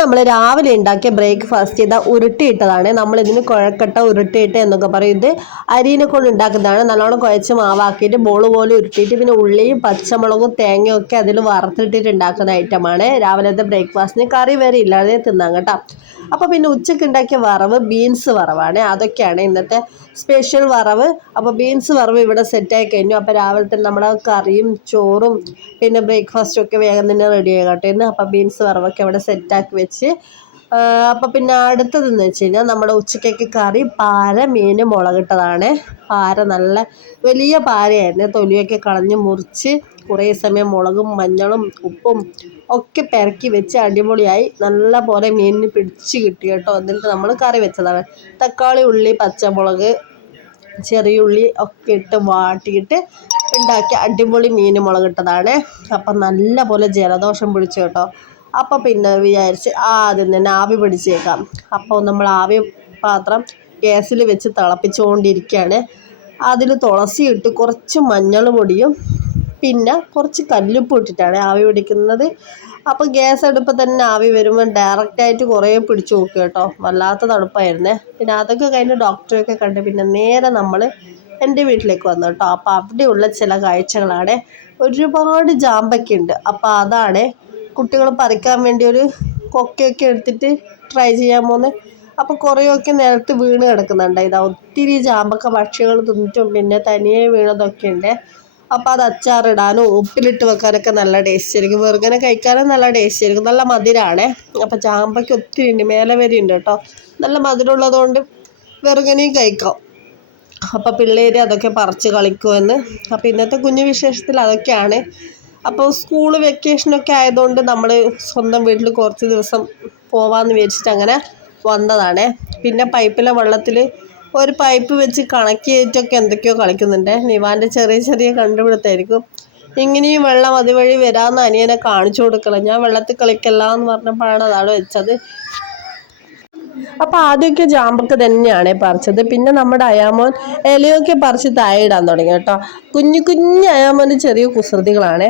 നമ്മൾ രാവിലെ ഉണ്ടാക്കിയ ബ്രേക്ക്ഫാസ്റ്റ് ചെയ്ത ഉരുട്ടിയിട്ടതാണ് നമ്മളിതിന് കുഴക്കട്ട ഉരുട്ടിയിട്ട് എന്നൊക്കെ പറയും. ഇത് അരിനെ കൊണ്ട് ഉണ്ടാക്കുന്നതാണ്. നല്ലോണം കുഴച്ച് മാവാക്കിയിട്ട് ബോൾ പോലെ ഉരുട്ടിയിട്ട് പിന്നെ ഉള്ളിയും പച്ചമുളകും തേങ്ങയും ഒക്കെ അതിൽ വറുത്തിട്ടിട്ട് ഉണ്ടാക്കുന്ന ഐറ്റമാണ് രാവിലത്തെ ബ്രേക്ക്ഫാസ്റ്റിന് കറി വരെ ഇല്ലാതെ തിന്നാം കേട്ടോ. അപ്പോൾ പിന്നെ ഉച്ചയ്ക്ക് ഉണ്ടാക്കിയ വറവ് ബീൻസ് വറവാണ്. അതൊക്കെയാണ് ഇന്നത്തെ സ്പെഷ്യൽ വറവ്. അപ്പോൾ ബീൻസ് വറവ് ഇവിടെ സെറ്റായി കഴിഞ്ഞു. അപ്പോൾ രാവിലെ തന്നെ നമ്മുടെ കറിയും ചോറും പിന്നെ ബ്രേക്ക്ഫാസ്റ്റും ഒക്കെ വേഗം തന്നെ റെഡി ആകട്ടെ ഇന്ന്. അപ്പോൾ ബീൻസ് വറവൊക്കെ അവിടെ സെറ്റാക്കി വെച്ച് അപ്പോൾ പിന്നെ അടുത്തതെന്ന് വെച്ച് കഴിഞ്ഞാൽ നമ്മുടെ ഉച്ചക്കേക്ക് കറി പാര മീൻ മുളകിട്ടതാണ് പാര നല്ല വലിയ പാരയായിരുന്നു. തൊലിയൊക്കെ കളഞ്ഞ് മുറിച്ച് കുറേ സമയം മുളകും മഞ്ഞളും ഉപ്പും ഒക്കെ പെരക്കി വെച്ച് അടിപൊളിയായി. നല്ല പോലെ മീനിന് പിടിച്ച് കിട്ടി കേട്ടോ. എന്നിട്ട് നമ്മൾ കറി വെച്ചതാണ്. തക്കാളി ഉള്ളി പച്ചമുളക് ചെറിയ ഉള്ളി ഒക്കെ ഇട്ട് വാട്ടിയിട്ട് ഉണ്ടാക്കിയ അടിപൊളി മീൻ മുളകിട്ടതാണ് അപ്പം നല്ല പോലെ ജലദോഷം പിടിച്ചു കേട്ടോ. അപ്പോൾ പിന്നെ വിചാരിച്ച് ആദ്യം തന്നെ ആവി പിടിച്ചേക്കാം. അപ്പോൾ നമ്മൾ ആവി പാത്രം ഗ്യാസിൽ വെച്ച് തിളപ്പിച്ചുകൊണ്ടിരിക്കുകയാണ്. അതിൽ തുളസി ഇട്ട് കുറച്ച് മഞ്ഞൾ പൊടിയും പിന്നെ കുറച്ച് കല്ലുപ്പ് ഇട്ടിട്ടാണ് ആവി പിടിക്കുന്നത്. അപ്പോൾ ഗ്യാസ് അടുപ്പ് തന്നെ ആവി വരുമ്പോൾ ഡയറക്റ്റായിട്ട് കുറേ പിടിച്ചു നോക്കുക കേട്ടോ. വല്ലാത്ത തണുപ്പായിരുന്നേ. പിന്നെ അതൊക്കെ കഴിഞ്ഞ് ഡോക്ടറെയൊക്കെ കണ്ട് പിന്നെ നേരെ നമ്മൾ എന്റെ വീട്ടിലേക്ക് വന്നു കേട്ടോ. അപ്പോൾ അവിടെയുള്ള ചില കാഴ്ചകളാണ്. ഒരുപാട് ജാമ്പയ്ക്കുണ്ട്. അപ്പോൾ അതാണ് കുട്ടികൾ പറിക്കാൻ വേണ്ടി ഒരു കൊക്കയൊക്കെ എടുത്തിട്ട് ട്രൈ ചെയ്യാൻ പോകുന്നത് അപ്പോൾ കുറേയൊക്കെ നിലത്ത് വീണ് കിടക്കുന്നുണ്ട്. ഇതാ ഒത്തിരി ജാമ്പക്ക പക്ഷികൾ തിന്നിട്ടും പിന്നെ തനിയെ വീണതൊക്കെ ഉണ്ട്. അപ്പോൾ അത് അച്ചാറിടാനും ഉപ്പിലിട്ട് വെക്കാനൊക്കെ നല്ല ടേസ്റ്റ് ആയിരിക്കും. വെറുകനെ കഴിക്കാനും നല്ല ടേസ്റ്റ് ആയിരിക്കും. നല്ല മധുരമാണ് അപ്പോൾ ചാമ്പയ്ക്ക് ഒത്തിരി ഉണ്ട്. മേലെ വരെ ഉണ്ട് കേട്ടോ. നല്ല മധുരമുള്ളതുകൊണ്ട് വെറുകനെയും കഴിക്കാം. അപ്പോൾ പിള്ളേർ അതൊക്കെ പറിച്ച് കളിക്കുമെന്ന്. അപ്പോൾ ഇന്നത്തെ കുഞ്ഞു വിശേഷത്തിൽ അതൊക്കെയാണ്. അപ്പോൾ സ്കൂൾ വെക്കേഷനൊക്കെ ആയതുകൊണ്ട് നമ്മൾ സ്വന്തം വീട്ടിൽ കുറച്ച് ദിവസം പോവാമെന്ന് വിചാരിച്ചിട്ട് അങ്ങനെ വന്നതാണ്. പിന്നെ പൈപ്പിലെ വെള്ളത്തിൽ ഒരു പൈപ്പ് വെച്ച് കണക്ട് ചെയ്തിട്ടൊക്കെ എന്തൊക്കെയോ കളിക്കുന്നുണ്ട്. നിവാന്റെ ചെറിയ ചെറിയ കണ്ടുപിടുത്തായിരിക്കും. ഇങ്ങനെയും വെള്ളം അതുവഴി വരാമെന്ന് അനിയനെ കാണിച്ചു കൊടുക്കണം ഞാൻ വെള്ളത്തിൽ കളിക്കല്ല എന്ന് പറഞ്ഞപ്പോഴാണ് അതാണ് വെച്ചത്. അപ്പോൾ ആദ്യമൊക്കെ ജാമ്പക്ക തന്നെയാണ് പറിച്ചത്. പിന്നെ നമ്മുടെ അയാമോൻ ഇലയൊക്കെ പറിച്ച് താഴെയിടാൻ തുടങ്ങി കേട്ടോ. കുഞ്ഞു കുഞ്ഞു അയാമോന് ചെറിയ കുസൃതികളാണ്.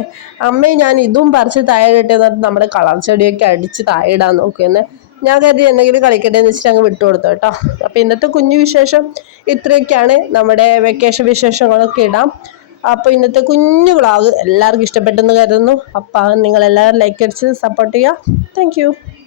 അമ്മയും ഞാൻ ഇതും പറിച്ച് താഴെയിട്ടെന്ന് പറഞ്ഞ് നമ്മുടെ കളർ ചെടിയൊക്കെ അടിച്ച് താഴെയിടാൻ നോക്കുമെന്ന് ഞാൻ കരുതി എന്തെങ്കിലും കളിക്കട്ടെ എന്ന് വെച്ചിട്ട് അങ്ങ് വിട്ടുകൊടുത്തു കേട്ടോ. അപ്പോൾ ഇന്നത്തെ കുഞ്ഞു വിശേഷം ഇത്രയൊക്കെയാണ്. നമ്മുടെ വെക്കേഷൻ വിശേഷങ്ങളൊക്കെ ഇടാം. അപ്പോൾ ഇന്നത്തെ കുഞ്ഞു വ്ളോഗ് എല്ലാവർക്കും ഇഷ്ടപ്പെട്ടെന്ന് കരുതുന്നു. അപ്പോൾ നിങ്ങൾ എല്ലാവരും ലൈക്ക് അടിച്ച് സപ്പോർട്ട് ചെയ്യുക. താങ്ക്